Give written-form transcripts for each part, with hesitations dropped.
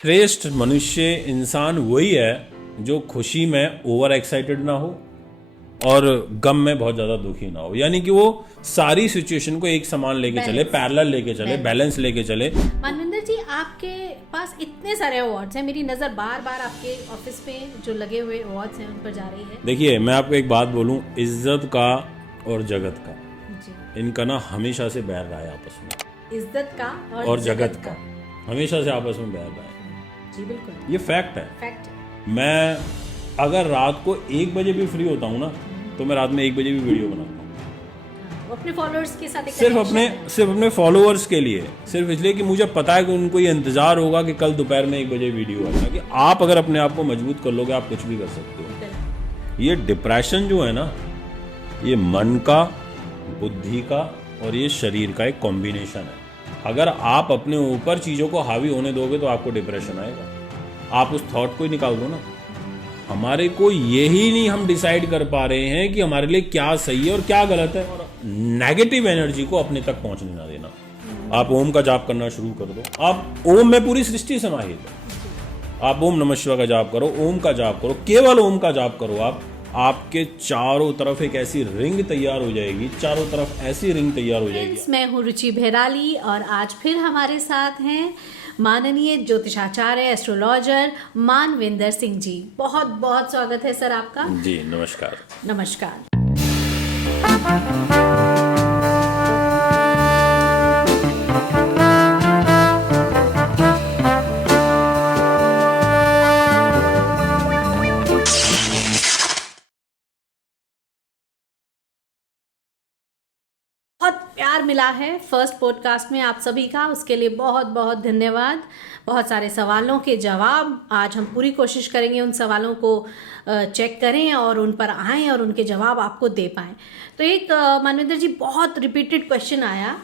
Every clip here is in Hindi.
श्रेष्ठ मनुष्य इंसान वही है जो खुशी में ओवर एक्साइटेड ना हो और गम में बहुत ज्यादा दुखी ना हो। यानी कि वो सारी सिचुएशन को एक समान लेके चले, पैरेलल लेके चले, बैलेंस लेके चले। मानविंदर जी, आपके पास इतने सारे अवार्ड्स हैं, मेरी नजर बार बार आपके ऑफिस पे जो लगे हुए अवार्ड्स हैं उन पर जा रही है। देखिए, मैं आपको एक बात बोलूं, इज्जत का और जगत का, जी, इनका ना हमेशा से बैर रहा है आपस में। इज्जत का और जगत का हमेशा से आपस में बैर रहा है। जी बिल्कुल, ये फैक्ट है। फैक्ट है। मैं अगर रात को 1 बजे भी फ्री होता हूँ ना, तो मैं रात में 1 बजे भी वीडियो बनाता हूँ। वो अपने फॉलोअर्स के साथ एक सिर्फ connection है। अपने फॉलोअर्स के लिए, सिर्फ इसलिए कि मुझे पता है कि उनको ये इंतजार होगा कि कल दोपहर में 1 बजे वीडियो आएगा। कि आप अगर अपने आप को मजबूत कर लोगे, आप कुछ भी कर सकते हो। ये डिप्रेशन जो है ना, ये मन का, बुद्धि का और ये शरीर का एक कॉम्बिनेशन है। अगर आप अपने ऊपर चीज़ों को हावी होने दोगे तो आपको डिप्रेशन आएगा। आप उस थॉट को ही निकाल दो ना। हमारे को यही नहीं हम डिसाइड कर पा रहे हैं कि हमारे लिए क्या सही है और क्या गलत है। और नेगेटिव एनर्जी को अपने तक पहुंचने ना देना। आप ओम का जाप करना शुरू कर दो। आप ओम में पूरी सृष्टि समाहित है। आप ओम नमः शिवाय का जाप करो, ओम का जाप करो, केवल ओम का जाप करो। आपके चारों तरफ एक ऐसी रिंग तैयार हो जाएगी, चारों तरफ ऐसी रिंग तैयार हो जाएगी। मैं हूँ रुचि भैराली और आज फिर हमारे साथ हैं माननीय ज्योतिषाचार्य एस्ट्रोलॉजर मानविंदर सिंह जी। बहुत बहुत स्वागत है सर आपका। जी नमस्कार। नमस्कार। बहुत प्यार मिला है फर्स्ट पॉडकास्ट में आप सभी का, उसके लिए बहुत बहुत धन्यवाद। बहुत सारे सवालों के जवाब आज हम पूरी कोशिश करेंगे उन सवालों को चेक करें और उन पर आएँ और उनके जवाब आपको दे पाएँ। तो एक मानविंदर जी, बहुत रिपीटेड क्वेश्चन आया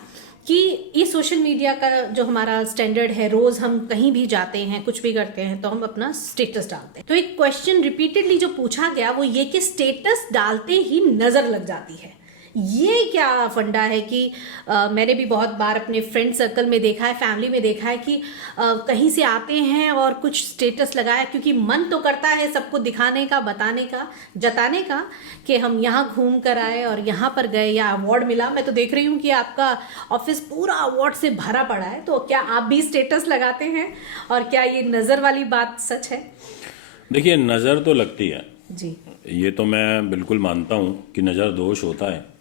कि ये सोशल मीडिया का जो हमारा स्टैंडर्ड है, रोज़ हम कहीं भी जाते हैं, कुछ भी करते हैं तो हम अपना स्टेटस डालते हैं। तो एक क्वेश्चन रिपीटेडली जो पूछा गया वो ये कि स्टेटस डालते ही नज़र लग जाती है। ये क्या फंडा है कि मैंने भी बहुत बार अपने फ्रेंड सर्कल में देखा है, फैमिली में देखा है कि कहीं से आते हैं और कुछ स्टेटस लगाया, क्योंकि मन तो करता है सबको दिखाने का, बताने का, जताने का कि हम यहाँ घूम कर आए और यहाँ पर गए या अवार्ड मिला। मैं तो देख रही हूँ कि आपका ऑफिस पूरा अवार्ड से भरा पड़ा है। तो क्या आप भी स्टेटस लगाते हैं और क्या ये नज़र वाली बात सच है? देखिए, नज़र तो लगती है जी, ये तो मैं बिल्कुल मानता हूँ कि नज़र दोष होता है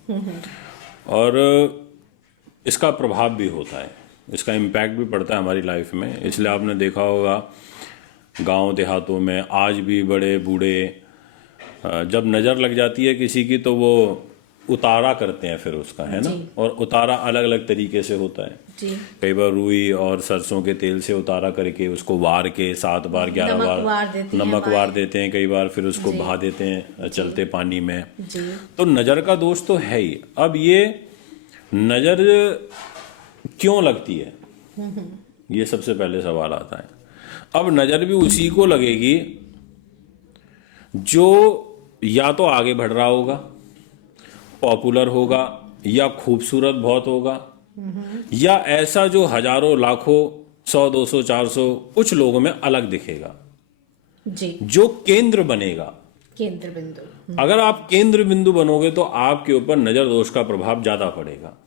और इसका प्रभाव भी होता है, इसका इम्पैक्ट भी पड़ता है हमारी लाइफ में। इसलिए आपने देखा होगा गांव देहातों में आज भी बड़े बूढ़े जब नज़र लग जाती है किसी की तो वो उतारा करते हैं फिर उसका, है ना। और उतारा अलग अलग तरीके से होता है जी। कई बार रुई और सरसों के तेल से उतारा करके उसको वार के 7 बार 11 बार नमक वार देते हैं, कई बार फिर उसको बहा देते हैं चलते पानी में। तो नज़र का दोष तो है ही। अब ये नज़र क्यों लगती है, ये सबसे पहले सवाल आता है। अब नज़र भी उसी को लगेगी जो या तो आगे बढ़ रहा होगा, पॉपुलर होगा, या खूबसूरत बहुत होगा, या ऐसा जो हजारों लाखों 100 200 400 कुछ लोगों में अलग दिखेगा जी, जो केंद्र बनेगा, केंद्र बिंदु। अगर आप केंद्र बिंदु बनोगे तो आपके ऊपर नजर दोष का प्रभाव ज्यादा पड़ेगा।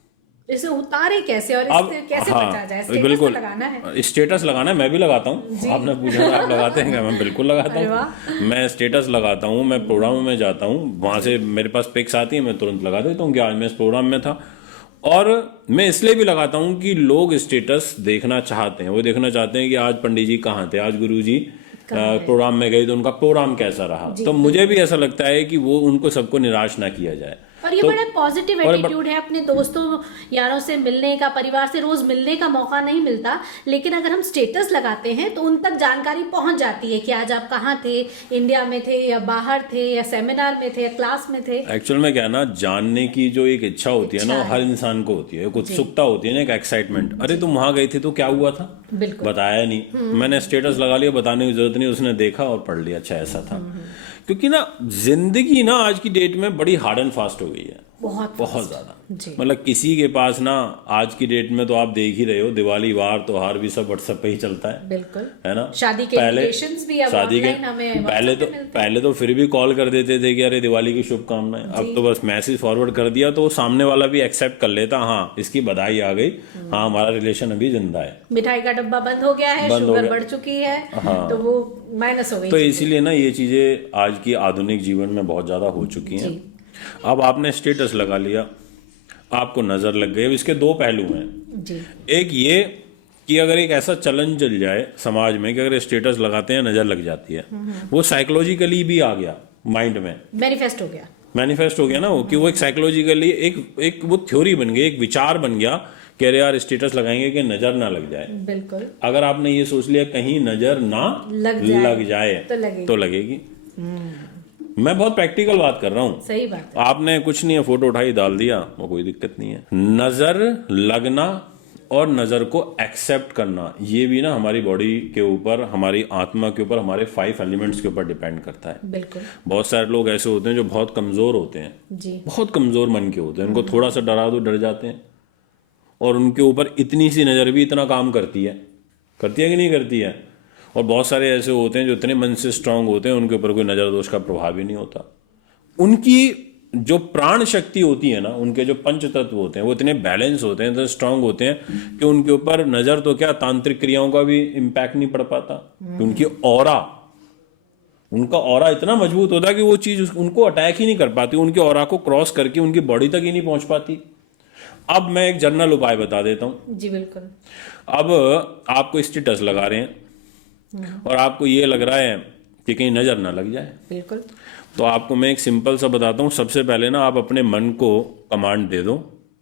इसे उतारे कैसे और अब इससे कैसे बचा जाए? स्टेटस बिल्कुल तो लगाना है। स्टेटस लगाना है, मैं भी लगाता हूँ। आपने पूछा था आप लगाते हैं क्या? मैं बिल्कुल लगाता हूँ। मैं स्टेटस लगाता हूँ, मैं प्रोग्रामों में जाता हूँ, वहां से मेरे पास पिक्स आती है, मैं तुरंत लगा देता हूँ कि आज मैं इस प्रोग्राम में था। और मैं इसलिए भी लगाता हूँ कि लोग स्टेटस देखना चाहते हैं, वो देखना चाहते हैं कि आज पंडित जी कहाँ थे, आज गुरु जी प्रोग्राम में गए तो उनका प्रोग्राम कैसा रहा। तो मुझे भी ऐसा लगता है कि वो उनको सबको निराश ना किया जाए। और ये बड़ा पॉजिटिव एटीट्यूड है। अपने दोस्तों यारों से मिलने का, परिवार से रोज मिलने का मौका नहीं मिलता, लेकिन अगर हम स्टेटस लगाते हैं तो उन तक जानकारी पहुंच जाती है कि आज आप कहाँ थे, इंडिया में थे या बाहर थे या सेमिनार में थे या क्लास में थे। एक्चुअल में क्या ना, जानने की जो एक इच्छा होती है ना, वो हर इंसान को होती है, एक उत्सुकता होती है ना, एक एक्साइटमेंट। अरे तुम वहां गए थे तो क्या हुआ था, बताया नहीं, मैंने स्टेटस लगा लिया, बताने की जरूरत नहीं, उसने देखा और पढ़ लिया, अच्छा ऐसा था। क्योंकि ना जिंदगी ना आज की डेट में बड़ी हार्ड एंड फास्ट हो गई है। बहुत ज्यादा। जी। मतलब किसी के पास ना, आज की डेट में तो आप देख ही रहे हो, दिवाली वार त्योहार भी सब व्हाट्सएप पे ही चलता है, बिल्कुल है ना। शादी के इन्विटेशंस भी अब ऑनलाइन हमें पहले तो फिर भी कॉल कर देते थे कि अरे दिवाली की शुभकामनाएं। अब तो बस मैसेज फॉरवर्ड कर दिया तो सामने वाला भी एक्सेप्ट कर लेता, हाँ इसकी बधाई आ गई, हाँ हमारा रिलेशन अभी जिंदा है। मिठाई का डब्बा बंद हो गया है, शुगर बढ़ चुकी है, तो वो माइनस हो गई। तो इसीलिए ना ये चीजें आज की आधुनिक जीवन में बहुत ज्यादा हो चुकी हैं। अब आपने स्टेटस लगा लिया, आपको नजर लग गई। अब इसके दो पहलू हैं जी। एक ये कि अगर एक ऐसा चलन चल जाए समाज में कि अगर स्टेटस लगाते हैं नजर लग जाती है, वो साइकोलॉजिकली भी आ गया माइंड में, मैनिफेस्ट हो गया ना वो, कि वो एक साइकोलॉजिकली एक वो थ्योरी बन गई, एक विचार बन गया कि अरे यार स्टेटस लगाएंगे कि नजर ना लग जाए। बिल्कुल। अगर आपने ये सोच लिया कहीं नजर ना लग जाए तो लगेगी। मैं बहुत प्रैक्टिकल बात कर रहा हूँ। सही बात है। आपने कुछ नहीं है, फोटो उठाई डाल दिया, वो कोई दिक्कत नहीं है। नजर लगना और नजर को एक्सेप्ट करना, ये भी ना हमारी बॉडी के ऊपर, हमारी आत्मा के ऊपर, हमारे 5 एलिमेंट्स के ऊपर डिपेंड करता है। बिल्कुल। बहुत सारे लोग ऐसे होते हैं जो बहुत कमजोर होते हैं जी। बहुत कमजोर मन के होते हैं, उनको थोड़ा सा डरा दो डर जाते हैं, और उनके ऊपर इतनी सी नजर भी इतना काम करती है कि नहीं करती है। और बहुत सारे ऐसे होते हैं जो इतने मन से स्ट्रांग होते हैं, उनके ऊपर कोई नजर दोष का प्रभाव ही नहीं होता। उनकी जो प्राण शक्ति होती है ना, उनके जो पंच तत्व होते हैं वो इतने बैलेंस होते हैं, इतने स्ट्रांग होते हैं कि उनके ऊपर नजर तो क्या, तांत्रिक क्रियाओं का भी इम्पैक्ट नहीं पड़ पाता। उनकी उनका ऑरा इतना मजबूत होता है कि वो चीज उनको अटैक ही नहीं कर पाती, उनके ऑरा को क्रॉस करके उनकी बॉडी तक ही नहीं पहुंच पाती। अब मैं एक जनरल उपाय बता देता हूं। जी बिल्कुल। अब आपको स्टेटस लगा रहे हैं और आपको ये लग रहा है कि कहीं नजर ना लग जाए, बिल्कुल, तो आपको मैं एक सिंपल सा बताता हूँ। सबसे पहले ना आप अपने मन को कमांड दे दो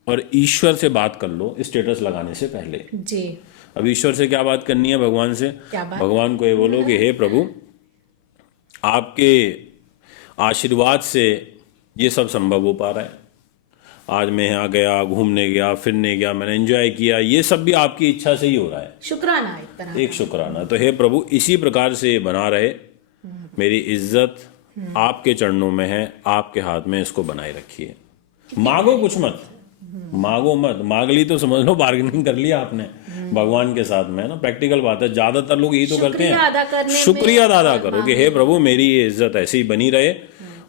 और ईश्वर से बात कर लो स्टेटस लगाने से पहले। जी। अब ईश्वर से क्या बात करनी है? भगवान से। क्या बात? भगवान को ये बोलो कि हे प्रभु, आपके आशीर्वाद से ये सब संभव हो पा रहा है। आज मैं यहाँ गया, घूमने गया, फिरने गया, मैंने एंजॉय किया, ये सब भी आपकी इच्छा से ही हो रहा है। शुक्राना एक शुक्राना। तो हे प्रभु, इसी प्रकार से बना रहे, मेरी इज्जत आपके चरणों में है, आपके हाथ में इसको बनाए रखिए। मांगो कुछ मत, मांगो मत। मांग ली तो समझ लो बार्गेनिंग कर लिया आपने भगवान के साथ में, ना। प्रैक्टिकल बात है, ज्यादातर लोग यही तो करते हैं। शुक्रिया अदा करो कि हे प्रभु, मेरी ये इज्जत ऐसी ही बनी रहे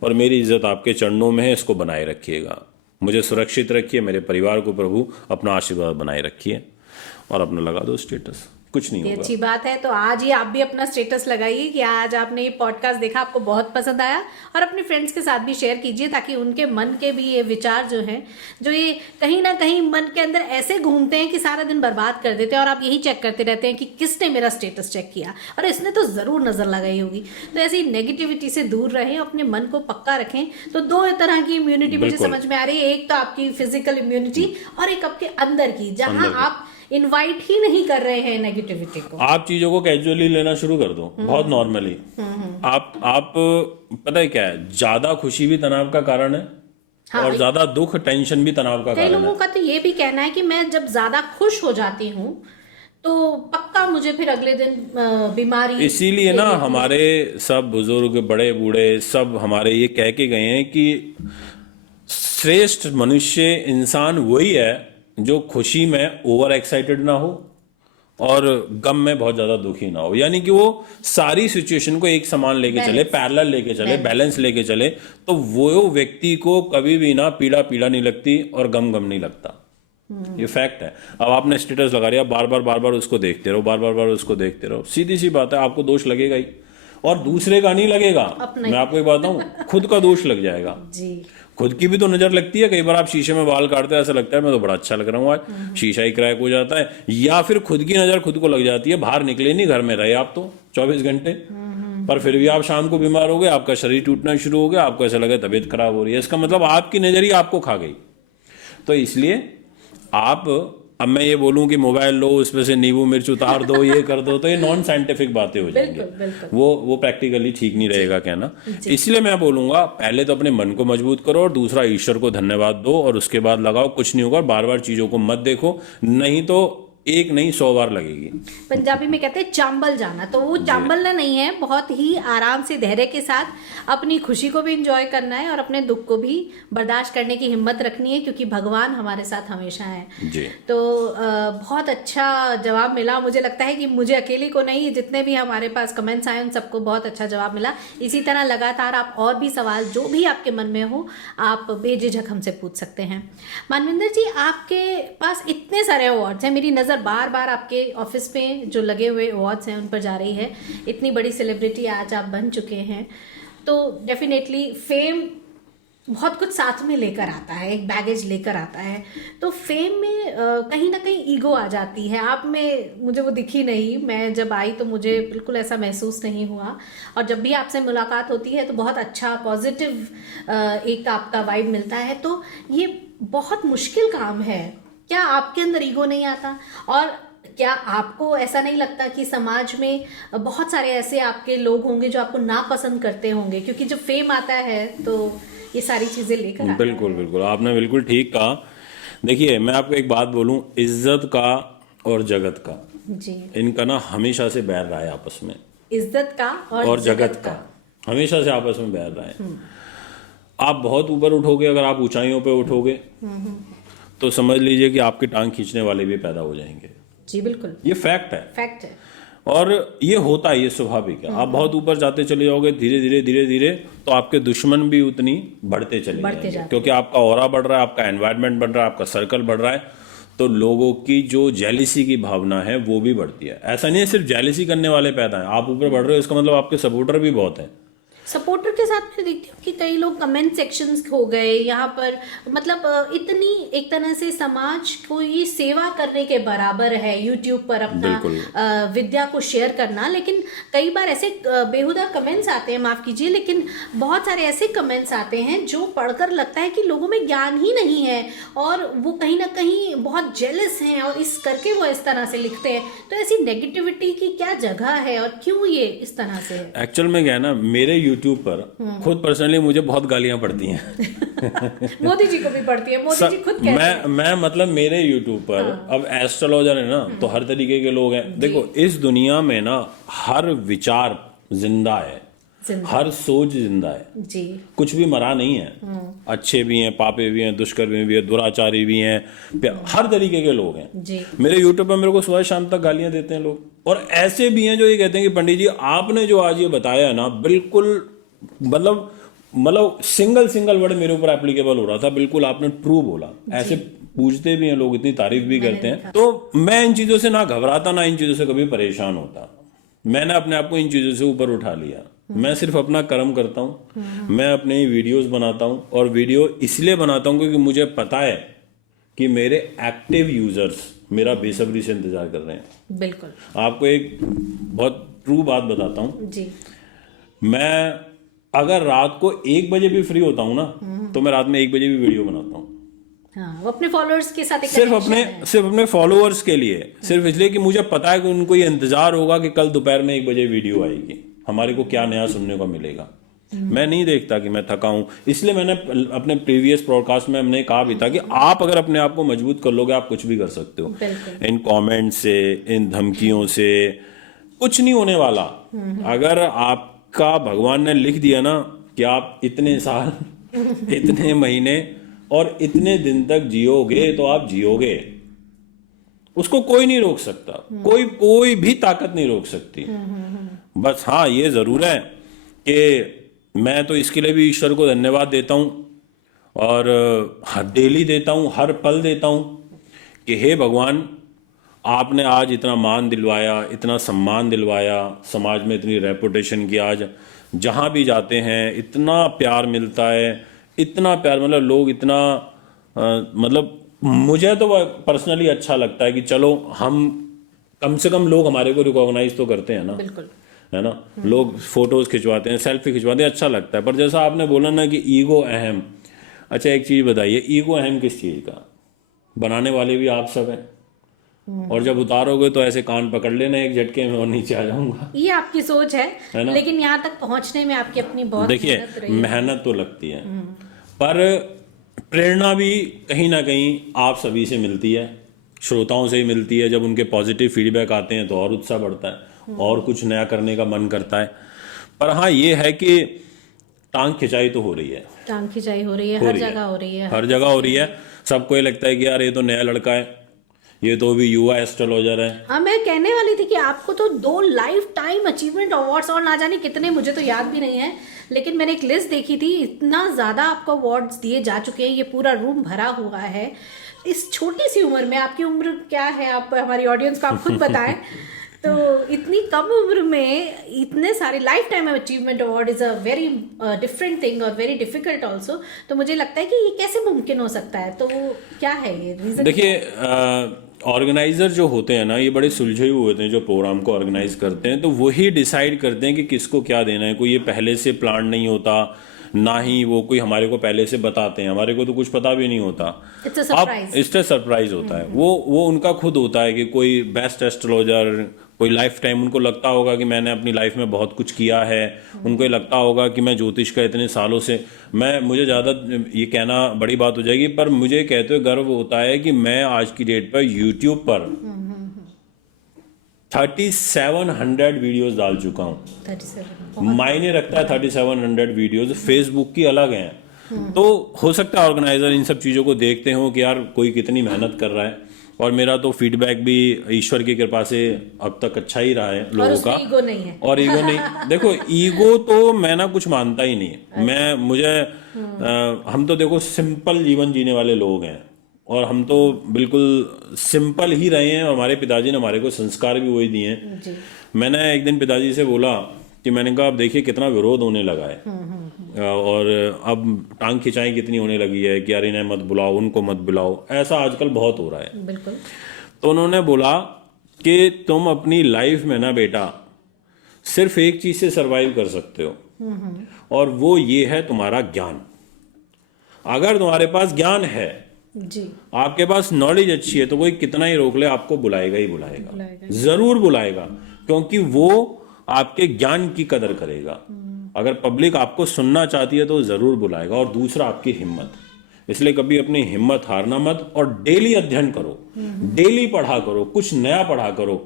और मेरी इज्जत आपके चरणों में है, इसको बनाए रखिएगा, मुझे सुरक्षित रखिए, मेरे परिवार को प्रभु अपना आशीर्वाद बनाए रखिए, और अपना लगा दो स्टेटस, कुछ नहीं होगा। अच्छी बात है। तो आज ही आप भी अपना स्टेटस लगाइए कि आज आपने ये पॉडकास्ट देखा, आपको बहुत पसंद आया, और अपने फ्रेंड्स के साथ भी शेयर कीजिए, ताकि उनके मन के भी ये विचार जो हैं, जो ये कहीं ना कहीं मन के अंदर ऐसे घूमते हैं कि सारा दिन बर्बाद कर देते हैं, और आप यही चेक करते रहते हैं कि किसने मेरा स्टेटस चेक किया, और इसने तो जरूर नजर लगाई होगी। तो ऐसी नेगेटिविटी से दूर रहें, अपने मन को पक्का रखें। तो 2 तरह की इम्यूनिटी मुझे समझ में आ रही है, एक तो आपकी फिजिकल इम्यूनिटी और एक आपके अंदर की, जहां आप इनवाइट ही नहीं कर रहे हैं नेगेटिविटी को। आप चीजों को कैजुअली लेना शुरू कर दो, बहुत नॉर्मली। आप पता है क्या है, ज्यादा खुशी भी तनाव का कारण है। हाँ, और ज्यादा दुख, टेंशन भी तनाव का कारण है। कई लोगों का तो ये भी कहना है कि मैं जब ज्यादा खुश हो जाती हूँ तो पक्का मुझे फिर अगले दिन बीमारी। इसीलिए ना हमारे सब बुजुर्ग, बड़े बूढ़े सब हमारे ये कह के गए हैं कि श्रेष्ठ मनुष्य, इंसान वही है जो खुशी में ओवर एक्साइटेड ना हो और गम में बहुत ज्यादा दुखी ना हो। यानी कि वो सारी सिचुएशन को एक समान लेके चले, पैरेलल लेके चले, बैलेंस लेके चले, तो वो व्यक्ति को कभी भी ना पीड़ा नहीं लगती और गम नहीं लगता। ये फैक्ट है। अब आपने स्टेटस लगा रहा, बार बार उसको देखते रहो, बार बार उसको देखते रहो, सीधी सी बात है, आपको दोष लगेगा ही, और दूसरे का नहीं लगेगा। मैं आपको एक बात बताऊं, खुद का दोष लग जाएगा जी। खुद की भी तो नजर लगती है। कई बार आप शीशे में बाल काटते हैं, ऐसा लगता है मैं तो बड़ा अच्छा लग रहा हूँ आज, शीशा ही क्रैक हो जाता है। या फिर खुद की नजर खुद को लग जाती है, बाहर निकले नहीं, घर में रहे आप तो 24 घंटे, पर फिर भी आप शाम को बीमार हो गए, आपका शरीर टूटना शुरू हो गया, आपको ऐसा लगा तबीयत खराब हो रही है। इसका मतलब आपकी नजर ही आपको खा गई। तो इसलिए आप, अब मैं ये बोलूं कि मोबाइल लो, उसमें से नींबू मिर्च उतार दो, ये कर दो, तो ये नॉन साइंटिफिक बातें हो जाएंगी। वो प्रैक्टिकली ठीक नहीं रहेगा कहना। इसलिए मैं बोलूंगा, पहले तो अपने मन को मजबूत करो, और दूसरा ईश्वर को धन्यवाद दो, और उसके बाद लगाओ। कुछ नहीं होगा, बार बार चीजों को मत देखो, नहीं तो एक नहीं 100 बार लगेगी। पंजाबी में कहते हैं चांबल जाना, तो वो चांबलना नहीं है, बहुत ही आराम से धैर्य के साथ अपनी खुशी को भी एंजॉय करना है और अपने दुख को भी बर्दाश्त करने की हिम्मत रखनी है, क्योंकि भगवान हमारे साथ हमेशा है जी। तो बहुत अच्छा जवाब मिला। मुझे लगता है कि मुझे अकेले को नहीं, जितने भी हमारे पास कमेंट्स आए उन सबको बहुत अच्छा जवाब मिला। इसी तरह लगातार आप और भी सवाल जो भी आपके मन में हो आप बेझिझक हमसे पूछ सकते हैं। मानविंदर जी, आपके पास इतने सारे अवार्ड्स हैं, मेरी नज़र बार बार आपके ऑफिस में जो लगे हुए अवार्ड्स हैं उन पर जा रही है। इतनी बड़ी सेलिब्रिटी आज आप बन चुके हैं, तो डेफिनेटली फेम बहुत कुछ साथ में लेकर आता है, एक बैगेज लेकर आता है। तो फेम में कहीं ना कहीं ईगो आ जाती है। आप में मुझे वो दिखी नहीं, मैं जब आई तो मुझे बिल्कुल ऐसा महसूस नहीं हुआ, और जब भी आपसे मुलाकात होती है तो बहुत अच्छा पॉजिटिव एक आपका वाइब मिलता है। तो ये बहुत मुश्किल काम है, क्या आपके अंदर ईगो नहीं आता? और क्या आपको ऐसा नहीं लगता कि समाज में बहुत सारे ऐसे आपके लोग होंगे जो आपको नापसंद करते होंगे, क्योंकि जब फेम आता है तो ये सारी चीजें लेकर आता है। बिल्कुल बिल्कुल, आपने बिल्कुल ठीक कहा। देखिए, मैं आपको एक बात बोलूं, इज्जत का और जगत का जी, इनका ना हमेशा से बैर रहा है आपस में। इज्जत का और जगत का हमेशा से आपस में बैर रहा है। आप बहुत ऊपर उठोगे, अगर आप ऊंचाइयों पे उठोगे तो समझ लीजिए कि आपकी टांग खींचने वाले भी पैदा हो जाएंगे। जी बिल्कुल, ये फैक्ट है। फैक्ट है। और ये होता है, ये स्वाभाविक है। आप बहुत ऊपर जाते चले जाओगे धीरे धीरे धीरे धीरे, तो आपके दुश्मन भी उतनी बढ़ते चले जाएंगे, क्योंकि आपका ऑरा बढ़ रहा है, आपका एनवायरनमेंट बढ़ रहा है, आपका सर्कल बढ़ रहा है, तो लोगों की जो जेलिसी की भावना है वो भी बढ़ती है। ऐसा नहीं है सिर्फ जेलिसी करने वाले पैदा हैं, आप ऊपर बढ़ रहे हो इसका मतलब आपके सपोर्टर भी बहुत हैं। सपोर्टर के साथ मैं देखती हूँ कि कई लोग कमेंट सेक्शंस हो गए यहाँ पर, मतलब इतनी एक तरह से समाज को ये सेवा करने के बराबर है यूट्यूब पर अपना विद्या को शेयर करना। लेकिन कई बार ऐसे बेहुदा कमेंट्स आते हैं, माफ कीजिए, लेकिन बहुत सारे ऐसे कमेंट्स आते हैं जो पढ़कर लगता है कि लोगों में ज्ञान ही नहीं है और वो कहीं ना कहीं बहुत जेलस हैं और इस करके वो इस तरह से लिखते हैं। तो ऐसी नेगेटिविटी की क्या जगह है और क्यों ये इस तरह से है? एक्चुअल में क्या है ना, मेरे यूट्यूब पर खुद पर्सनली मुझे बहुत गालियां पड़ती हैं। मोदी जी को भी पड़ती है, मोदी जी खुद कहते हैं। मैं मतलब मेरे यूट्यूब पर अब एस्ट्रोलॉजर है ना, तो हर तरीके के लोग हैं। देखो, इस दुनिया में ना हर विचार जिंदा है, हर सोच जिंदा है जी, कुछ भी मरा नहीं है। अच्छे भी हैं, पापे भी हैं, दुष्कर्मी भी हैं, दुराचारी भी हैं, हर तरीके के लोग हैं जी। मेरे यूट्यूब पर मेरे को सुबह शाम तक गालियां देते हैं लोग, और ऐसे भी हैं जो ये कहते हैं कि पंडित जी आपने जो आज ये बताया ना, बिल्कुल मतलब सिंगल वर्ड मेरे ऊपर एप्लीकेबल हो रहा था, बिल्कुल आपने ट्रू बोला। ऐसे पूछते भी हैं लोग, इतनी तारीफ भी करते हैं। तो मैं इन चीजों से ना घबराता, ना इन चीजों से कभी परेशान होता। मैंने अपने आप को इन चीजों से ऊपर उठा लिया। मैं सिर्फ अपना कर्म करता हूँ, मैं अपने वीडियोस बनाता हूँ, और वीडियो इसलिए बनाता हूँ क्योंकि मुझे पता है कि मेरे एक्टिव यूजर्स मेरा बेसब्री से इंतजार कर रहे हैं। बिल्कुल। आपको एक बहुत ट्रू बात बताता हूँ जी। मैं अगर रात को 1 बजे भी फ्री होता हूँ ना, तो मैं रात में 1 बजे भी वीडियो बनाता हूँ। हाँ, वो अपने फॉलोअर्स के साथ एक सिर्फ अपने फॉलोअर्स के लिए, सिर्फ इसलिए कि मुझे पता है कि उनको ये इंतजार होगा कि कल दोपहर में 1 बजे वीडियो आएगी, हमारे को क्या नया सुनने को मिलेगा। मैं नहीं देखता कि मैं थका हूं। इसलिए मैंने अपने प्रीवियस ब्रॉडकास्ट में हमने कहा भी था कि आप अगर अपने आप को मजबूत कर लोगे, आप कुछ भी कर सकते हो। इन कमेंट से, इन धमकियों से कुछ नहीं होने वाला। अगर आपका भगवान ने लिख दिया ना कि आप इतने साल इतने महीने और इतने दिन तक जियोगे, तो आप जियोगे, उसको कोई नहीं रोक सकता, कोई भी ताकत नहीं रोक सकती। बस हाँ, ये जरूर है कि मैं तो इसके लिए भी ईश्वर को धन्यवाद देता हूँ, और डेली देता हूँ, हर पल देता हूँ कि हे भगवान, आपने आज इतना मान दिलवाया, इतना सम्मान दिलवाया, समाज में इतनी रेपुटेशन की, आज जहाँ भी जाते हैं इतना प्यार मिलता है, इतना प्यार, मतलब लोग इतना मतलब मुझे तो पर्सनली अच्छा लगता है कि चलो हम कम से कम लोग हमारे को रिकॉग्नाइज तो करते हैं ना। बिल्कुल, है ना। लोग फोटोज खिंचवाते हैं, सेल्फी खिंचवाते हैं, अच्छा लगता है। पर जैसा आपने बोला ना कि ईगो अहम, अच्छा एक चीज बताइए, ईगो अहम किस चीज का? बनाने वाले भी आप सब हैं, और जब उतारोगे तो ऐसे कान पकड़ लेना एक झटके में और नीचे आ जाऊंगा। ये आपकी सोच है ना? लेकिन यहाँ तक पहुंचने में आपकी अपनी बहुत देखिए, मेहनत तो लगती है, पर प्रेरणा भी कहीं ना कहीं आप सभी से मिलती है। श्रोताओं से ही मिलती है। जब उनके पॉजिटिव फीडबैक आते हैं तो और उत्साह बढ़ता है और कुछ नया करने का मन करता है। पर हाँ, ये है कि टांग खिंचाई तो हो रही है, टांग खिंचाई हो रही है, हर जगह हो रही है, हर जगह हो रही है। सबको ये लगता है कि यार ये तो नया लड़का है, ये तो भी युवा एस्ट्रोलॉजर है। हाँ, मैं कहने वाली थी कि आपको तो 2 लाइफ टाइम अचीवमेंट अवार्ड्स और ना जाने कितने, मुझे तो याद भी नहीं है, लेकिन मैंने एक लिस्ट देखी थी, इतना ज्यादा आपको अवार्ड्स दिए जा चुके हैं, ये पूरा रूम भरा हुआ है। इस छोटी सी उम्र में, आपकी उम्र क्या है, आप हमारी ऑडियंस को आप खुद बताएं, तो इतनी कम उम्र में इतने सारे life time achievement award is a very different thing और वेरी डिफिकल्ट ऑल्सो। तो मुझे लगता है कि ये कैसे मुमकिन हो सकता है, तो क्या है ये रीजन? देखिए, ऑर्गेनाइजर जो होते हैं ना, ये बड़े सुलझे हुए होते हैं जो प्रोग्राम को ऑर्गेनाइज करते हैं। तो वही डिसाइड करते हैं कि किसको क्या देना है। कोई ये पहले से प्लान नहीं होता, ना ही वो कोई हमारे को पहले से बताते हैं, हमारे को तो कुछ पता भी नहीं होता। इट्स अ सरप्राइज होता है। वो उनका खुद होता है कि कोई बेस्ट एस्ट्रोलॉजर, कोई लाइफ टाइम उनको लगता होगा कि मैंने अपनी लाइफ में बहुत कुछ किया है, उनको ये लगता होगा कि मैं ज्योतिष का इतने सालों से, मुझे ज़्यादा ये कहना बड़ी बात हो जाएगी, पर मुझे कहते हुए गर्व होता है कि मैं आज की डेट पर यूट्यूब पर 3700 वीडियोस डाल चुका हूँ। मायने रखता है 3700 वीडियोस, फेसबुक की अलग हैं। तो हो सकता है ऑर्गेनाइजर इन सब चीज़ों को देखते हो कि यार कोई कितनी मेहनत कर रहा है, और मेरा तो फीडबैक भी ईश्वर की कृपा से अब तक अच्छा ही रहा है लोगों का। ईगो नहीं है, और ईगो नहीं, देखो ईगो तो मैं ना कुछ मानता ही नहीं। हम तो देखो सिंपल जीवन जीने वाले लोग हैं, और हम तो बिल्कुल सिंपल ही रहे हैं, और हमारे पिताजी ने हमारे को संस्कार भी वही दिए हैं। मैंने एक दिन पिताजी से बोला कि मैंने कहा अब देखिए कितना विरोध होने लगा है, और अब टांग खिंचाई कितनी होने लगी है कि यार इन्हें मत बुलाओ, उनको मत बुलाओ, ऐसा आजकल बहुत हो रहा है। बिल्कुल। तो उन्होंने बोला कि तुम अपनी लाइफ में ना बेटा सिर्फ एक चीज से सरवाइव कर सकते हो, और वो ये है तुम्हारा ज्ञान। अगर तुम्हारे पास ज्ञान है जी, आपके पास नॉलेज अच्छी है, तो कोई कितना ही रोक ले आपको बुलाएगा ही बुलाएगा, जरूर बुलाएगा, क्योंकि वो आपके ज्ञान की कदर करेगा। अगर पब्लिक आपको सुनना चाहती है तो जरूर बुलाएगा। और दूसरा आपकी हिम्मत, इसलिए कभी अपनी हिम्मत हारना मत, और डेली अध्ययन करो, डेली पढ़ा करो, कुछ नया पढ़ा करो,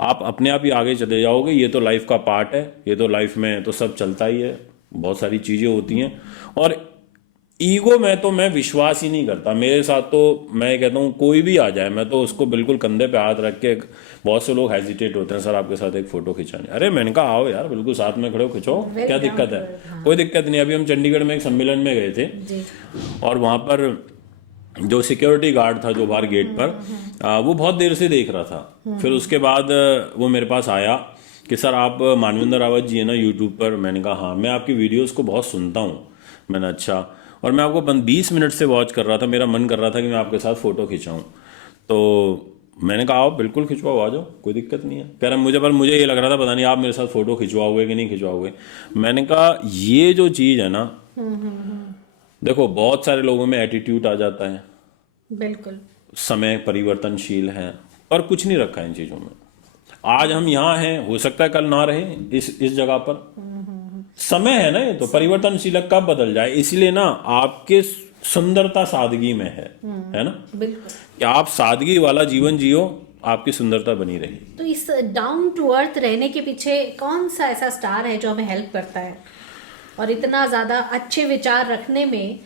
आप अपने आप ही आगे चले जाओगे। ये तो लाइफ का पार्ट है, ये तो लाइफ में तो सब चलता ही है, बहुत सारी चीजें होती हैं। और ईगो में तो मैं विश्वास ही नहीं करता। मेरे साथ तो मैं कहता हूँ कोई भी आ जाए, मैं तो उसको बिल्कुल कंधे पे हाथ रख के, बहुत से लोग हेजिटेट होते हैं, सर आपके साथ एक फोटो खिंचाने, अरे मैंने कहा आओ यार, बिल्कुल साथ में खड़े हो, खिंचो, क्या दिक्कत है? कोई दिक्कत नहीं। अभी हम चंडीगढ़ में एक सम्मेलन में गए थे, और वहां पर जो सिक्योरिटी गार्ड था जो बाहर गेट पर, वो बहुत देर से देख रहा था। फिर उसके बाद वो मेरे पास आया कि सर आप मानवेंद्र रावत जी है ना यूट्यूब पर? मैंने कहा हाँ, मैं आपकी वीडियोस को बहुत सुनता हूँ। मैंने अच्छा, और मैं आपको 20 मिनट से वॉच कर रहा था, मेरा मन कर रहा था कि मैं आपके साथ फोटो खिंचाऊं। तो मैंने कहा आप बिल्कुल खिंचवाओ, आ जाओ, कोई दिक्कत नहीं है। कह रहा मुझे ये लग रहा था पता नहीं आप मेरे साथ फोटो खिंचवाओगे कि नहीं खिंचवाओगे। मैंने कहा ये जो चीज है ना, देखो बहुत सारे लोगों में एटीट्यूड आ जाता है, बिल्कुल, समय परिवर्तनशील है, पर कुछ नहीं रखा है इन चीजों में। आज हम यहाँ हैं, हो सकता है कल ना रहे इस जगह पर, समय है ना, ये तो परिवर्तनशील, कब बदल जाए। इसलिए ना आपके सुंदरता सादगी में है ना, बिल्कुल, कि आप सादगी वाला जीवन जियो, आपकी सुंदरता बनी रही। तो इस डाउन टू अर्थ रहने के पीछे कौन सा ऐसा स्टार है जो हमें हेल्प करता है, और इतना ज्यादा अच्छे विचार रखने में?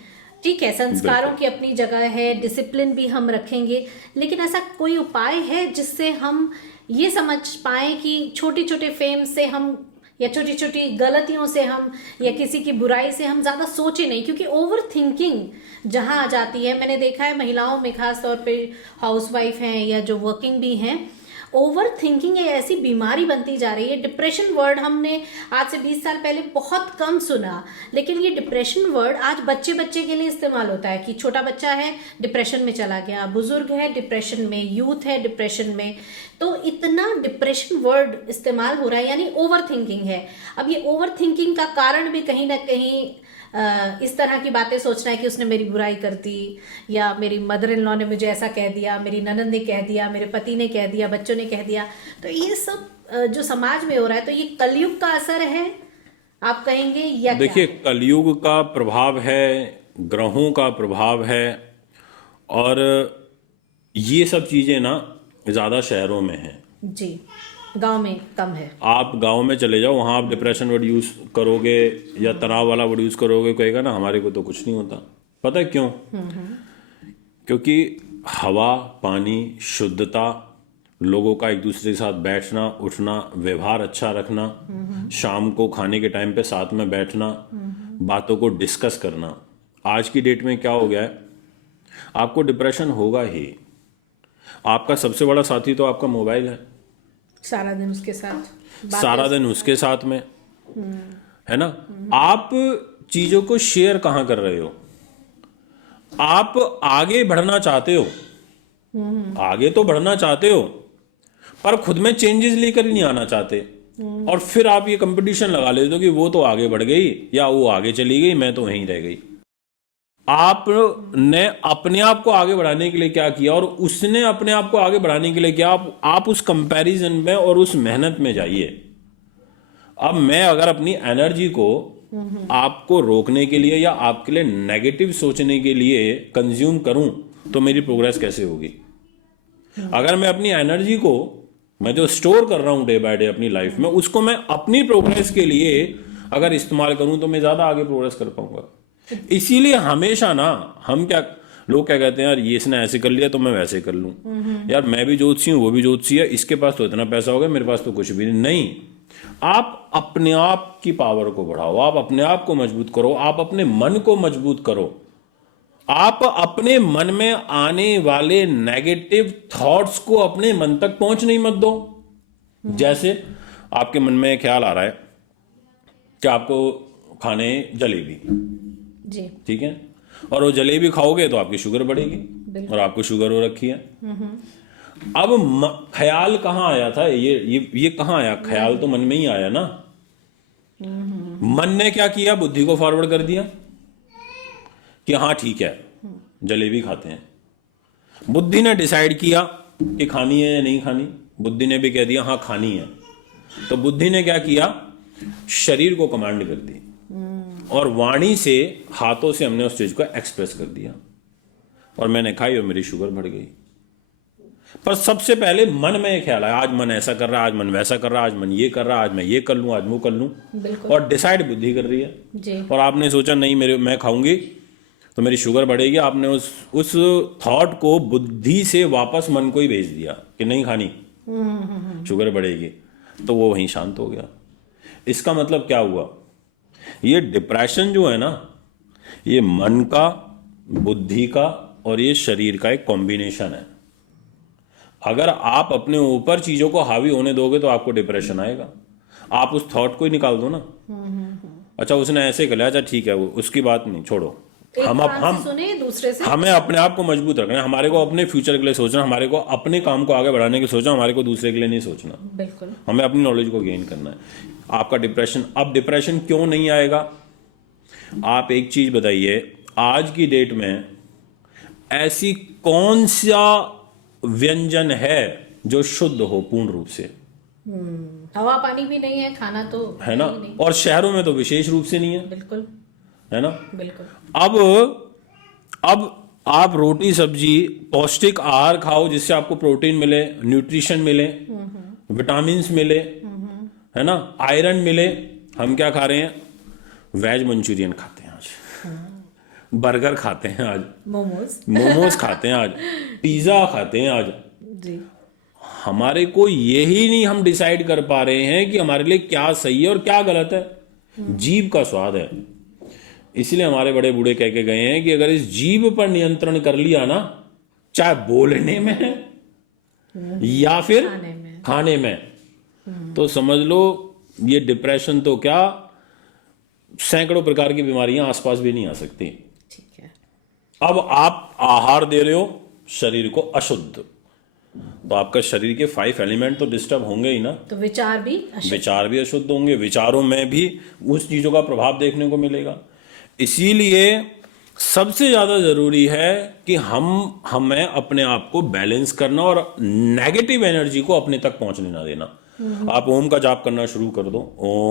ठीक है, संस्कारों की अपनी जगह है, डिसिप्लिन भी हम रखेंगे, लेकिन ऐसा कोई उपाय है जिससे हम ये समझ पाए कि छोटे छोटे फेम से हम, या छोटी छोटी गलतियों से हम, या किसी की बुराई से हम ज्यादा सोचे नहीं, क्योंकि ओवर थिंकिंग जहां आ जाती है, मैंने देखा है महिलाओं में, खास तौर पे हाउसवाइफ हैं या जो वर्किंग भी हैं, ओवर थिंकिंग एक ऐसी बीमारी बनती जा रही है। डिप्रेशन वर्ड हमने आज से 20 साल पहले बहुत कम सुना, लेकिन ये डिप्रेशन वर्ड आज बच्चे बच्चे के लिए इस्तेमाल होता है कि छोटा बच्चा है डिप्रेशन में चला गया, बुजुर्ग है डिप्रेशन में, यूथ है डिप्रेशन में। तो इतना डिप्रेशन वर्ड इस्तेमाल हो रहा है, यानी ओवर थिंकिंग है। अब ये ओवर थिंकिंग का कारण भी कहीं ना कहीं इस तरह की बातें सोचना है कि उसने मेरी बुराई कर दी, या मेरी मदर इन लॉ ने मुझे ऐसा कह दिया, मेरी ननद ने कह दिया, मेरे पति ने कह दिया, बच्चों ने कह दिया। तो ये सब जो समाज में हो रहा है, तो ये कलयुग का असर है आप कहेंगे, या देखिए कलयुग का प्रभाव है, ग्रहों का प्रभाव है, और ये सब चीजें ना ज्यादा शहरों में हैं। जी, गांव में कम है। आप गांव में चले जाओ, वहां आप डिप्रेशन वर्ड यूज करोगे या तनाव वाला वर्ड यूज करोगे, कहेगा ना हमारे को तो कुछ नहीं होता। पता है क्यों? क्योंकि हवा, पानी, शुद्धता, लोगों का एक दूसरे के साथ बैठना उठना, व्यवहार अच्छा रखना, शाम को खाने के टाइम पे साथ में बैठना, बातों को डिस्कस करना। आज की डेट में क्या हो गया है, आपको डिप्रेशन होगा ही। आपका सबसे बड़ा साथी तो आपका मोबाइल है, सारा दिन उसके साथ सारा दिन उसके साथ में, है ना। आप चीजों को शेयर कहाँ कर रहे हो? आप आगे बढ़ना चाहते हो, आगे तो बढ़ना चाहते हो, पर खुद में चेंजेस लेकर ही नहीं आना चाहते। और फिर आप ये कंपटीशन लगा लेते हो कि वो तो आगे बढ़ गई या वो आगे चली गई, मैं तो वहीं रह गई। आपने अपने आप को आगे बढ़ाने के लिए क्या किया और उसने अपने आप को आगे बढ़ाने के लिए क्या? आप उस कंपैरिजन में और उस मेहनत में जाइए। अब मैं अगर अपनी एनर्जी को आपको रोकने के लिए या आपके लिए नेगेटिव सोचने के लिए कंज्यूम करूं तो मेरी प्रोग्रेस कैसे होगी? अगर मैं अपनी एनर्जी को, मैं जो स्टोर कर रहा हूं डे बाय डे अपनी लाइफ में, उसको मैं अपनी प्रोग्रेस के लिए अगर इस्तेमाल करूं तो मैं ज्यादा आगे प्रोग्रेस कर पाऊंगा। इसीलिए हमेशा ना हम क्या, लोग क्या कहते हैं, यार ये इसने ऐसे कर लिया तो मैं वैसे कर लूं, यार मैं भी ज्योतिषी हूं वो भी ज्योतिषी है, इसके पास तो इतना पैसा हो गया मेरे पास तो कुछ भी नहीं। आप अपने आप की पावर को बढ़ाओ, आप अपने आप को मजबूत करो, आप अपने मन को मजबूत करो। आप अपने मन में आने वाले नेगेटिव थॉट्स को अपने मन तक पहुंचने मत दो। जैसे आपके मन में ख्याल आ रहा है कि आपको खाने जलेबी, जी, ठीक है, और वो जलेबी खाओगे तो आपकी शुगर बढ़ेगी और आपको शुगर हो रखी है। अब ख्याल कहाँ आया था? ये कहाँ आया? ख्याल तो मन में ही आया ना। मन ने क्या किया? बुद्धि को फॉरवर्ड कर दिया कि हाँ ठीक है जलेबी खाते हैं। बुद्धि ने डिसाइड किया कि खानी है या नहीं खानी, बुद्धि ने भी कह दिया हाँ खानी है। तो बुद्धि ने क्या किया? शरीर को कमांड कर दी और वाणी से, हाथों से हमने उस चीज को एक्सप्रेस कर दिया और मैंने खाई और मेरी शुगर बढ़ गई। पर सबसे पहले मन में ख्याल आया, आज मन ऐसा कर रहा है, आज मन वैसा कर रहा है, आज मन ये कर रहा है, आज मैं ये कर लूं, आज वो कर लूं, और डिसाइड बुद्धि कर रही है जी। और आपने सोचा नहीं मैं खाऊंगी तो मेरी शुगर बढ़ेगी। आपने उस थॉट को बुद्धि से वापस मन को ही भेज दिया कि नहीं खानी, शुगर बढ़ेगी, तो वो वहीं शांत हो गया। इसका मतलब क्या हुआ? ये डिप्रेशन जो है ना, ये मन का, बुद्धि का और ये शरीर का एक कॉम्बिनेशन है। अगर आप अपने ऊपर चीजों को हावी होने दोगे तो आपको डिप्रेशन आएगा। आप उस थॉट को ही निकाल दो ना। अच्छा उसने ऐसे कर लिया, अच्छा ठीक है, वो उसकी बात नहीं, छोड़ो। हम सुने दूसरे से, हमें अपने आप को मजबूत रखना है, हमारे को अपने फ्यूचर के लिए सोचना, हमारे को अपने काम को आगे बढ़ाने के सोचना, हमारे को दूसरे के लिए नहीं सोचना। बिल्कुल, हमें अपनी नॉलेज को गेन करना है। आपका डिप्रेशन, अब डिप्रेशन क्यों नहीं आएगा? आप एक चीज बताइए, आज की डेट में ऐसी कौन सा व्यंजन है जो शुद्ध हो पूर्ण रूप से? हवा पानी भी नहीं है, खाना तो है ना, और शहरों में तो विशेष रूप से नहीं है, बिल्कुल, है ना। बिल्कुल। अब आप रोटी सब्जी पौष्टिक आहार खाओ जिससे आपको प्रोटीन मिले, न्यूट्रिशन मिले, विटामिन मिले, है ना, आयरन मिले। हम क्या खा रहे हैं? वेज मंचूरियन खाते हैं आज, बर्गर खाते हैं आज, मोमोज खाते हैं आज, पिज्जा खाते हैं आज जी। हमारे को यही नहीं हम डिसाइड कर पा रहे हैं कि हमारे लिए क्या सही है और क्या गलत है। जीभ का स्वाद है, इसलिए हमारे बड़े बूढ़े कह के गए हैं कि अगर इस जीभ पर नियंत्रण कर लिया ना, चाहे बोलने में या फिर खाने में, तो समझ लो ये डिप्रेशन तो क्या, सैकड़ों प्रकार की बीमारियां आसपास भी नहीं आ सकती। ठीक है। अब आप आहार दे रहे हो शरीर को अशुद्ध, तो आपका शरीर के 5 एलिमेंट तो डिस्टर्ब होंगे ही ना, तो विचार भी अशुद्ध होंगे, विचारों में भी उस चीजों का प्रभाव देखने को मिलेगा। इसीलिए सबसे ज्यादा जरूरी है कि हमें अपने आप को बैलेंस करना और नेगेटिव एनर्जी को अपने तक पहुंचने ना देना। आप ओम का जाप करना शुरू कर दो, ओम,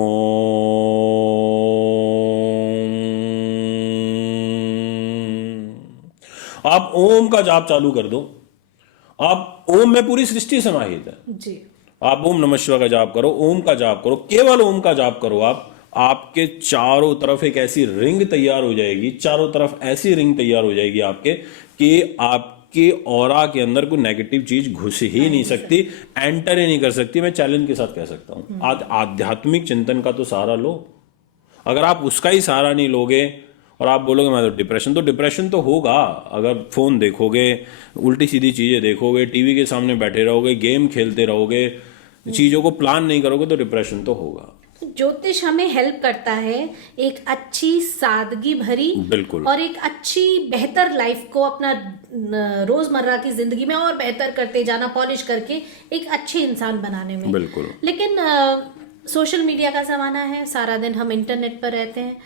आप ओम का जाप चालू कर दो आप ओम में पूरी सृष्टि समाहित है। जी। आप ओम नमः शिवाय का जाप करो, ओम का जाप करो, केवल ओम का जाप करो आप, आपके चारों तरफ एक ऐसी रिंग तैयार हो जाएगी, चारों तरफ ऐसी रिंग तैयार हो जाएगी आपके, कि आपके ऑरा के अंदर कोई नेगेटिव चीज घुस ही नहीं सकती, एंटर ही नहीं कर सकती। मैं चैलेंज के साथ कह सकता हूं, आध्यात्मिक चिंतन का तो सहारा लो। अगर आप उसका ही सहारा नहीं लोगे और आप बोलोगे मैं तो डिप्रेशन तो होगा। अगर फोन देखोगे, उल्टी सीधी चीजें देखोगे, टीवी के सामने बैठे रहोगे, गेम खेलते रहोगे, चीजों को प्लान नहीं करोगे, तो डिप्रेशन तो होगा। ज्योतिष हमें हेल्प करता है एक अच्छी सादगी भरी, बिल्कुल, और एक अच्छी बेहतर लाइफ को अपना रोजमर्रा की जिंदगी में और बेहतर करते जाना, पॉलिश करके एक अच्छे इंसान बनाने में। बिल्कुल। लेकिन सोशल मीडिया का जमाना है, सारा दिन हम इंटरनेट पर रहते हैं,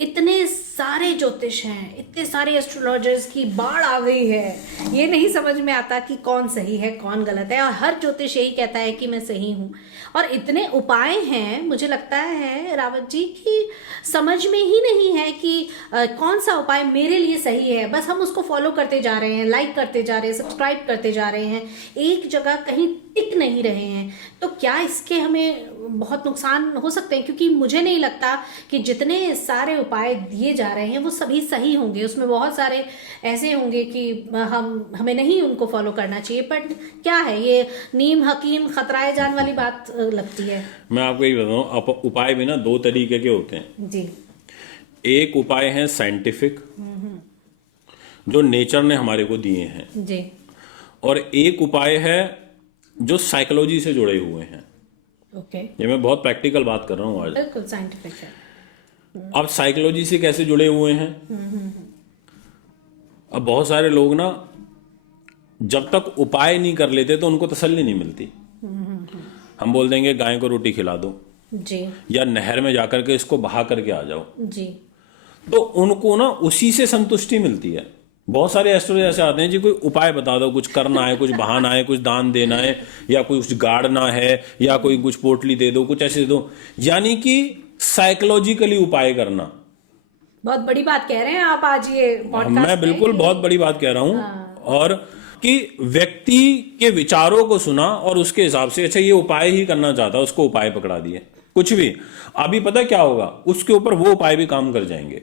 इतने सारे ज्योतिष हैं, इतने सारे एस्ट्रोलॉजर्स की बाढ़ आ गई है, ये नहीं समझ में आता कि कौन सही है कौन गलत है, और हर ज्योतिष यही कहता है कि मैं सही हूँ। और इतने उपाय हैं, मुझे लगता है रावत जी कि समझ में ही नहीं है कि कौन सा उपाय मेरे लिए सही है। बस हम उसको फॉलो करते जा रहे हैं, लाइक करते जा रहे हैं, सब्सक्राइब करते जा रहे हैं, एक जगह कहीं टिक नहीं रहे हैं। तो क्या इसके हमें बहुत नुकसान हो सकते हैं? क्योंकि मुझे नहीं लगता कि जितने सारे उपाय दिए जा रहे हैं वो सभी सही होंगे, उसमें बहुत सारे ऐसे होंगे कि हमें नहीं उनको फॉलो करना चाहिए। पर क्या है ये नीम हकीम खतराए जान वाली बात लगती है। मैं आपको ये बताऊं, उपाय भी ना दो तरीके के होते हैं जी। एक उपाय है साइंटिफिक, जो नेचर ने हमारे को दिए हैं जी, और एक उपाय है जो साइकोलॉजी से जुड़े हुए हैं। ओके। ये मैं बहुत प्रैक्टिकल बात कर रहा हूँ आज। बिल्कुल साइंटिफिक है। अब साइकोलॉजी से कैसे जुड़े हुए हैं? अब बहुत सारे लोग ना जब तक उपाय नहीं कर लेते तो उनको तसल्ली नहीं मिलती। हम बोल देंगे गाय को रोटी खिला दो जी, या नहर में जाकर के इसको बहा करके आ जाओ, जी, तो उनको ना उसी से संतुष्टि मिलती है। बहुत सारे एस्ट्रोलॉजर ऐसे आते हैं जी, कोई उपाय बता दो, कुछ करना है, कुछ बहाना है, कुछ दान देना है, या कुछ गाड़ना है, या कोई कुछ पोटली दे दो, कुछ ऐसे दे दो, यानी कि साइकोलॉजिकली उपाय करना। बहुत बड़ी बात कह रहे हैं आप आज ये पॉडकास्ट मैं बिल्कुल बहुत बड़ी बात कह रहा हूं। और कि व्यक्ति के विचारों को सुना और उसके हिसाब से अच्छा ये उपाय ही करना चाहता है, उसको उपाय पकड़ा दिए, कुछ भी। अभी पता क्या होगा, उसके ऊपर वो उपाय भी काम कर जाएंगे,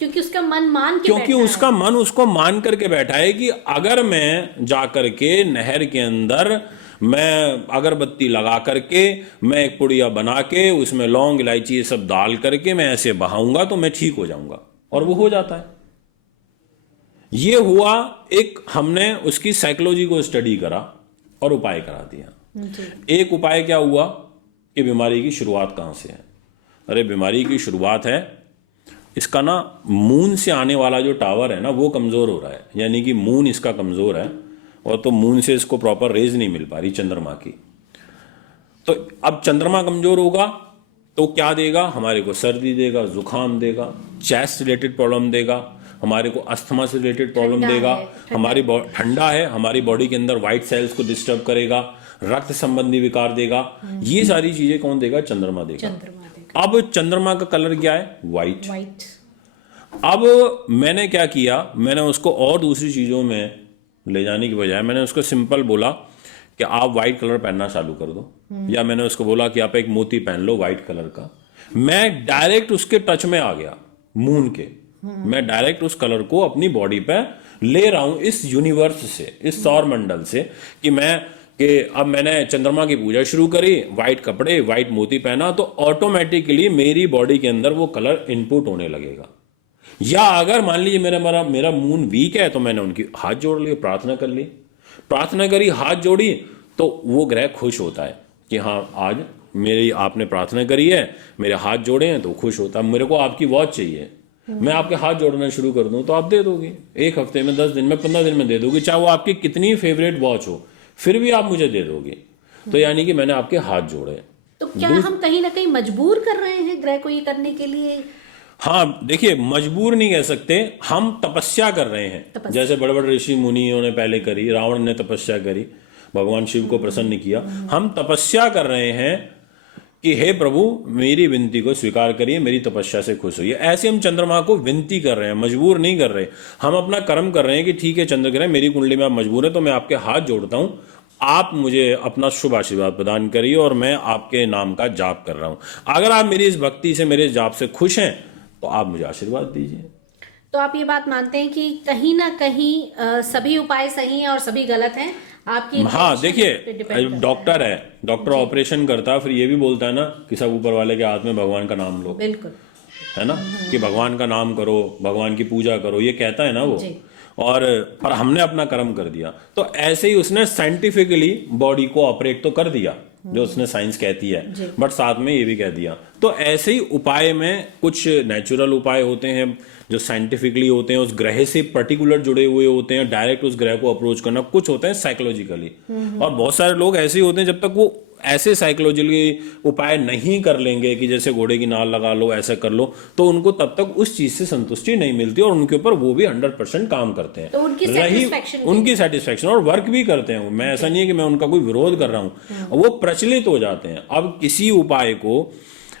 क्योंकि उसका मन मान के क्योंकि बैठा उसका मन उसको मान करके बैठा है कि अगर मैं जाकर के नहर के अंदर मैं अगरबत्ती लगा करके मैं एक पुड़िया बना के उसमें लौंग इलायची ये सब डाल करके मैं ऐसे बहाऊंगा तो मैं ठीक हो जाऊंगा, और वो हो जाता है। ये हुआ एक, हमने उसकी साइकोलॉजी को स्टडी करा और उपाय करा दिया। एक उपाय क्या हुआ कि बीमारी की शुरुआत कहां से है? अरे बीमारी की शुरुआत है, इसका ना मून से आने वाला जो टावर है ना वो कमजोर हो रहा है, यानी कि मून इसका कमजोर है, और तो मून से इसको प्रॉपर रेज नहीं मिल पा रही चंद्रमा की। तो अब चंद्रमा कमजोर होगा तो क्या देगा? हमारे को सर्दी देगा, जुकाम देगा, चेस्ट रिलेटेड प्रॉब्लम देगा, हमारे को अस्थमा से रिलेटेड प्रॉब्लम देगा, हमारी ठंडा है, हमारी बॉडी के अंदर व्हाइट सेल्स को डिस्टर्ब करेगा, रक्त संबंधी विकार देगा। ये सारी चीजें कौन देगा? चंद्रमा देगा। अब चंद्रमा का कलर क्या है? व्हाइट। अब मैंने क्या किया, मैंने उसको और दूसरी चीजों में ले जाने की बजाय मैंने उसको सिंपल बोला कि आप व्हाइट कलर पहनना चालू कर दो, या मैंने उसको बोला कि आप एक मोती पहन लो व्हाइट कलर का। मैं डायरेक्ट उसके टच में आ गया, मून के। मैं डायरेक्ट उस कलर को अपनी बॉडी पे ले रहा हूं इस यूनिवर्स से, इस सौर मंडल से, कि अब मैंने चंद्रमा की पूजा शुरू करी, व्हाइट कपड़े, व्हाइट मोती पहना, तो ऑटोमेटिकली मेरी बॉडी के अंदर वो कलर इनपुट होने लगेगा। या अगर मान लीजिए मेरा मून वीक है तो मैंने उनकी हाथ जोड़ लिए, प्रार्थना कर ली, प्रार्थना करी, हाथ जोड़ी, तो वो ग्रह खुश होता है कि हाँ आज मेरी आपने प्रार्थना करी है, मेरे हाथ जोड़े हैं, तो खुश होता है। मेरे को आपकी वॉच चाहिए, मैं आपके हाथ जोड़ना शुरू कर दूं तो आप दे दोगे, 1 हफ्ते में, 10 दिन में, 15 दिन में दे दोगे, चाहे वो आपकी कितनी फेवरेट वॉच हो, फिर भी आप मुझे दे दोगे। तो यानी कि मैंने आपके हाथ जोड़े। तो क्या हम कहीं ना कहीं मजबूर कर रहे हैं ग्रह को ये करने के लिए? हाँ देखिए, मजबूर नहीं कह सकते, हम तपस्या कर रहे हैं। जैसे बड़े बड़े ऋषि मुनियों ने पहले करी, रावण ने तपस्या करी, भगवान शिव को प्रसन्न किया। हम तपस्या कर रहे हैं कि हे प्रभु मेरी विनती को स्वीकार करिए, मेरी तपस्या से खुश होइए। ऐसे हम चंद्रमा को विनती कर रहे हैं, मजबूर नहीं कर रहे। हम अपना कर्म कर रहे हैं कि ठीक है चंद्र ग्रह मेरी कुंडली में आप मजबूर है तो मैं आपके हाथ जोड़ता हूं, आप मुझे अपना शुभ आशीर्वाद प्रदान करिए और मैं आपके नाम का जाप कर रहा हूं। अगर आप मेरी इस भक्ति से, मेरे जाप से खुश हैं तो आप मुझे आशीर्वाद दीजिए। तो आप ये बात मानते हैं कि कहीं ना कहीं सभी उपाय सही हैं और सभी गलत हैं? आपकी हाँ देखिए, डॉक्टर है, डॉक्टर ऑपरेशन करता है, फिर ये भी बोलता है ना कि सब ऊपर वाले के हाथ में, भगवान का नाम लो। बिल्कुल है ना, कि भगवान का नाम करो, भगवान की पूजा करो, ये कहता है ना वो। और पर हमने अपना कर्म कर दिया। तो ऐसे ही उसने साइंटिफिकली बॉडी को ऑपरेट तो कर दिया जो उसने साइंस कहती है, बट साथ में ये भी कह दिया। तो ऐसे ही उपाय में कुछ नेचुरल उपाय होते हैं जो साइंटिफिकली होते हैं, उस ग्रह से पर्टिकुलर जुड़े हुए होते हैं, डायरेक्ट उस ग्रह को अप्रोच करना। कुछ होते हैं साइकोलॉजिकली, और बहुत सारे लोग ऐसे ही होते हैं जब तक वो ऐसे साइकोलॉजिकली उपाय नहीं कर लेंगे कि जैसे घोड़े की नाल लगा लो, ऐसा कर लो, तो उनको तब तक उस चीज से संतुष्टि नहीं मिलती और उनके ऊपर वो भी 100% काम करते हैं। तो उनकी सेटिस्फेक्शन और वर्क भी करते हैं। मैं ऐसा नहीं है कि मैं उनका कोई विरोध कर रहा हूं, वो प्रचलित हो जाते हैं। अब किसी उपाय को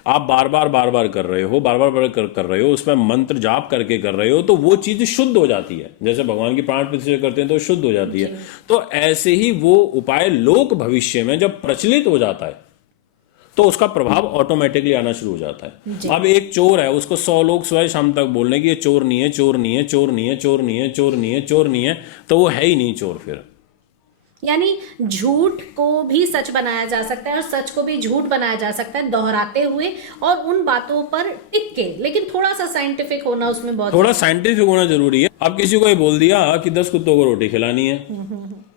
आप बार बार कर रहे हो, बार कर रहे हो, उसमें मंत्र जाप करके कर रहे हो, तो वो चीज शुद्ध हो जाती है। जैसे भगवान की प्राण प्रतिष्ठा करते हैं तो शुद्ध हो जाती है। तो ऐसे ही वो उपाय लोक भविष्य में जब प्रचलित हो जाता है तो उसका प्रभाव ऑटोमेटिकली आना शुरू हो जाता है। अब एक चोर है, उसको 100 लोग सुबह शाम तक बोल रहे कि ये चोर नहीं है, चोर नहीं है, चोर नहीं है, चोर नहीं है, चोर नहीं है, चोर नहीं है, तो वो है ही नहीं चोर। फिर यानी झूठ को भी सच बनाया जा सकता है और सच को भी झूठ बनाया जा सकता है, दोहराते हुए और उन बातों पर टिक के। लेकिन थोड़ा सा साइंटिफिक होना उसमें बहुत, थोड़ा साइंटिफिक होना जरूरी है। अब किसी को ये बोल दिया कि 10 कुत्तों को रोटी खिलानी है,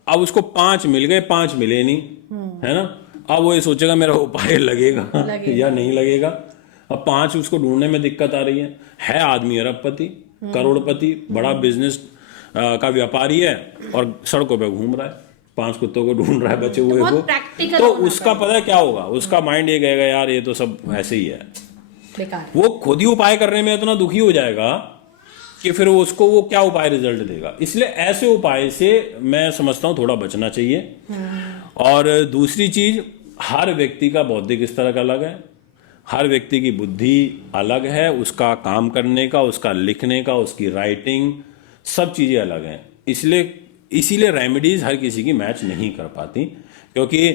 अब उसको 5 मिल गए, 5 मिले नहीं, है ना। अब वो ये सोचेगा मेरा उपाय लगेगा या नहीं लगेगा। अब 5 उसको ढूंढने में दिक्कत आ रही है आदमी अरबपति, करोड़पति, बड़ा बिजनेस का व्यापारी है और सड़कों पे घूम रहा है, 5 कुत्तों को ढूंढ रहा है बचे हुए को। तो उसका पता है क्या होगा, उसका माइंड ये कहेगा यार ये तो सब ऐसे ही है, बेकार। वो खुद ही उपाय करने में इतना दुखी हो जाएगा कि फिर उसको वो क्या उपाय रिजल्ट देगा। इसलिए ऐसे उपाय से मैं समझता हूं थोड़ा बचना चाहिए। और दूसरी चीज, हर व्यक्ति का बौद्धिक स्तर अलग है, हर व्यक्ति की बुद्धि अलग है, उसका काम करने का, उसका लिखने का, उसकी राइटिंग, सब चीजें अलग हैं। इसीलिए रेमेडीज हर किसी की मैच नहीं कर पाती। क्योंकि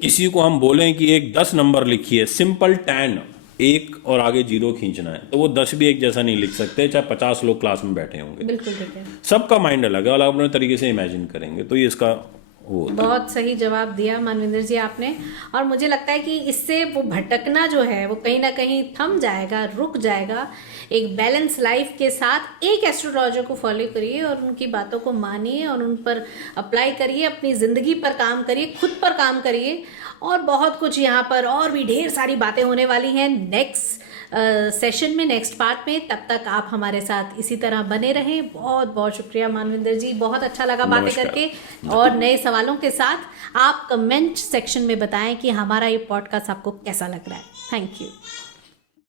किसी को हम बोलें कि एक 10 नंबर लिखिए, सिंपल 10, 1 और आगे 0 खींचना है, तो वो 10 भी एक जैसा नहीं लिख सकते, चाहे 50 लोग क्लास में बैठे होंगे। बिल्कुल। सबका माइंड अलग है और अलग अपने तरीके से इमेजिन करेंगे। तो ये इसका बहुत सही जवाब दिया मानविंदर जी आपने। और मुझे लगता है कि इससे वो भटकना जो है वो कहीं ना कहीं थम जाएगा, रुक जाएगा। एक बैलेंस लाइफ के साथ एक एस्ट्रोलॉजर को फॉलो करिए और उनकी बातों को मानिए और उन पर अप्लाई करिए, अपनी ज़िंदगी पर काम करिए, खुद पर काम करिए। और बहुत कुछ यहाँ पर और भी ढेर सारी बातें होने वाली हैं नेक्स्ट सेशन में, नेक्स्ट पार्ट में। तब तक आप हमारे साथ इसी तरह बने रहें। बहुत बहुत शुक्रिया मानविंदर जी, बहुत अच्छा लगा बातें करके। और नए सवालों के साथ आप कमेंट सेक्शन में बताएं कि हमारा ये पॉडकास्ट आपको कैसा लग रहा है। Thank you.